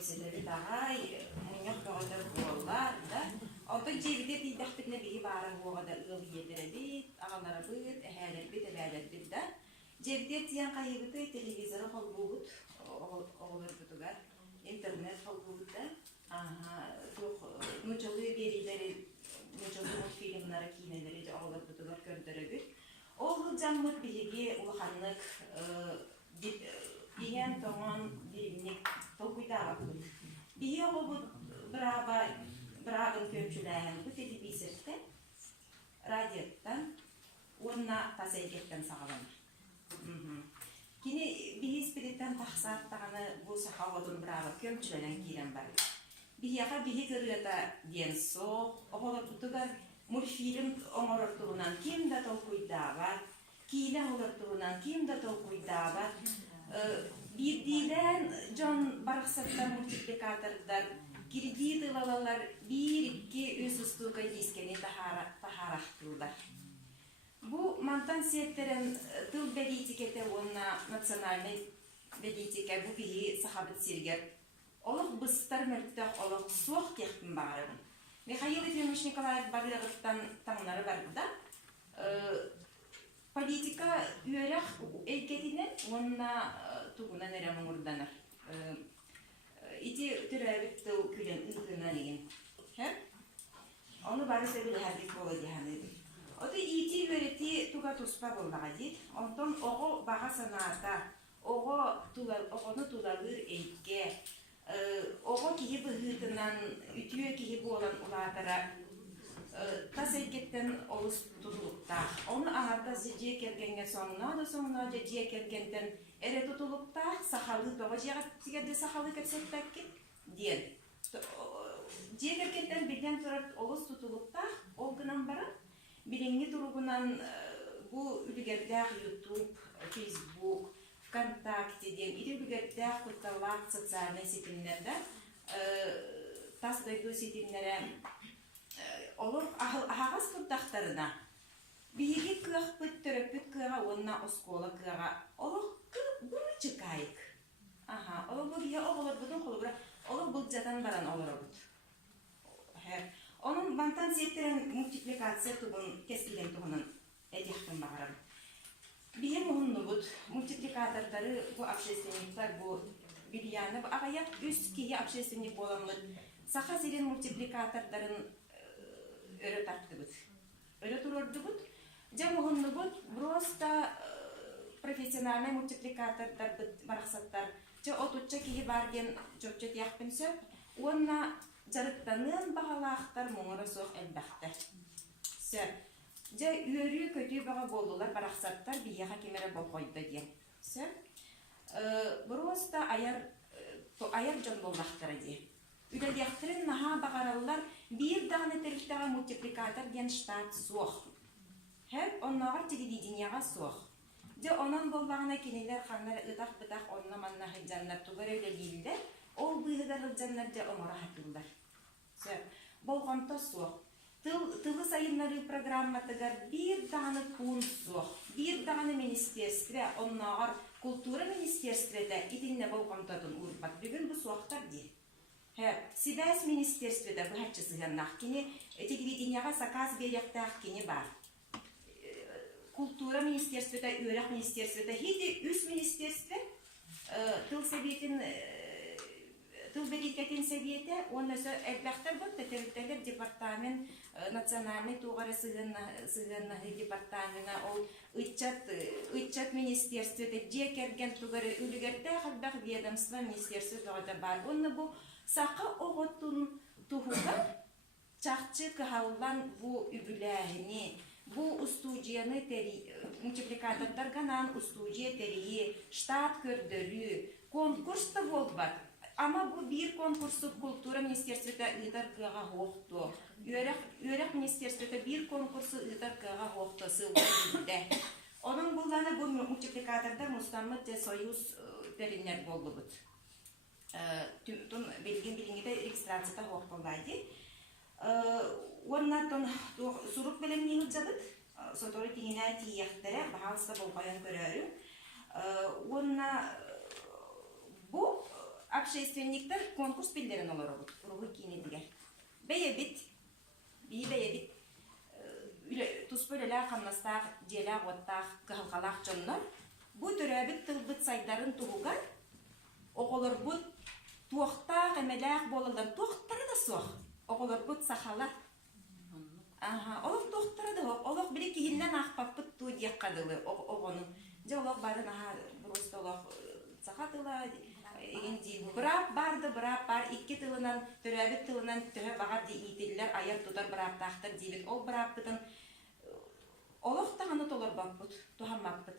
кепселери дагай муньяк кагатар буоллар да. Онто жебиде тийдахтыкна биги бара буогада ыл иедеребит, агаларабыт, эхэлербит, эбээлербит да. Жебиде тиян кайыбыты телевизору холбуут, оголорбутугар, интернет холбуут да. Нучалуу берилери, нучалуу мультфильмнары, кинелери оголорбутугар көрдөрөбүт. Ол жаммыт биги улаханнык биген тоңон биримник толкуйдага бут. Биги оголбут брабын көпчүләһен бу телевизорда, радиоттан, онна тасайгеттен сагалана. Кини биги спириттен тахсаттаганы бу сахавадын браба көпчүләһен кирен бар. Бияга биги кырыта денсо, оголорбутугар мультфильм оңорортугунан ким да толкуйдага, кийле оңорортугунан ким да толкуйдага. Бирдилен жон бараксаттар мультипликатордар, кирдит ылалалар 1-2 үс устуга дискени тахарахтылдар. Бу мантан сеттерен тыл политикете онна национальный политика бу бии сахабыт сиргер. Олық быстар мөлттөк олық суық кехтін бағарым. Михаил Ефимович Николаев бағырағыттан таңнары барды да. Политика үйерек әйкетінен онна туғынан әрәмін ұрданыр. Ити түрәбіт тыл күлен ұлғынан еген. Оны бары сөбілі әрдік болы дейін еді. Оты ити үйереті туға тұспа болмаға дейді. Онтон оғы баға саната, оғыны тулалы әйке, оғы кейі бұғытынан, үтіе кейі болан ұлатыра тас әйкеттен олыс тұтылықта. Оны ағарда жие кергенге соңына жие кергенден әрі тұтылықта сақалы тоға жиғатсігерде сақалы көпсеттәкке дейін. Жие кергенден бірден тұрып олыс тұтылықта олғынан бара. Біріңгі тұрғынан бұл үлгердәқ YouTube, Facebook, ВКонтакте ден, үлгердәқ құтталақ социальный сетімлерді, тас дойду сетімлері олық ағас құттақтарына биеге күйақ бүт түріппіт күйаға, онына оскола күйаға олық бұны чықайық. Олық бұл бие оғылыр бұдың қолы бұра, олық бұл жатан баран олыр бұд. Onun bantan siyetlerin multiplikasyon tubun keskilen tuğunun edihtin bağırım. Bilim onun bu multiplikatörleri bu общественникler bu bilyanı ağayak üst kiyi общественник olanlar saha serin multiplikatörlerin öyle tarttı bu. Öyle tururdu bu. Cem onun bu просто профессиональный multiplikatörler bu maraksatlar. Ce otutça kiyi bargen çöpçe yakpın söp. Ona жарыттанын бағалақтар мұңыры соқ әлбәқті. Сөр, жа үйірі көтүй баға болдылар барақсаттар бияға кемері бол қойды ден. Сөр, бұруыста аяр жон болдақтары де. Үйдәдіяқтырын наға бағаралылар бір дағаны тәріқтаға мультипликатор ден штат соқ. Хәп, оннағар телевиденияға соқ. Жа онын болдағына кенелер қанлары ұтақ-бұтақ онына манна хыджанлар туғыр өйлі дейілді. Ол бұйғыдар ұлжанлар жа омара хатылдар. Болғанта соқ. Тылы сайынлары программатыгар бір дағаны күн соқ. Бір дағаны министерстве, оннағар культура министерстведе идинне болғантадың ұрпат. Бүгін бұл соқтар де. Сибәс министерстведе бұл хатчы сығаннақ кені, телевиденияға саказ беректақ кені бар. Культура министерстведе, өрек министерстведе, хейді үс министерстве, тыл советін Тыл берекетін советі, оны әлбәқтер бұл, тәтәріттәлер департамент, национальный туғары сығыннағы департаментіна, ол ұйтчат министерстведе, же керген туғары үлігерді қалбақ ведомство министерстве туғада бар. Оны бұл сақы оғытын туғыға чақчы қағалан бұл үбіләғіне, бұл устудияны мультипликатордар ғанан устудия тәрейі, штат көрдірі, конкурсты бол бар. Ama bu bir konkursu Kultura Ministerstve'de ıdar kığa hoğdu. Örek Ministerstve'de bir konkursu ıdar kığa hoğdu sığdı. Onun bulduğuna bu multiplikatörler Mustammet ve Soyuz derinler boldu bud. Tüm bilgide registrasyada hoğdulaydı. Onlardan suruk bilimliğini ucadık. Sotoru tiyine tiyektere, bahalsa bolbayan görürüm. Onlar bu общественниктер конкурс билдерин олоробут. Уругу кини диге. Бейебит, туспөлелер қамнастақ, желер оттақ, қығылғалақ жоннор. Бұ төрәбіт тылбыт сайдарын туғуға, оғылыр бұд туақтақ, әмеләқ болылдан туақтары да соқ. Оғылыр бұд сақалар. Олық туақтары да оқ. Олық білі кейіннен ақпап бұд ту дек қадылы оғының. Же олық барын просто олық сақатыла, Бұрап барды, бұрап бар, 2 тылынан, төрәбіт тылынан төхі бағар дейтелілер, аяр тұтар бұрап дейбіт. Ол бұрап бұдың олық тағаны толыр бақ бұд, туған мақ бұд.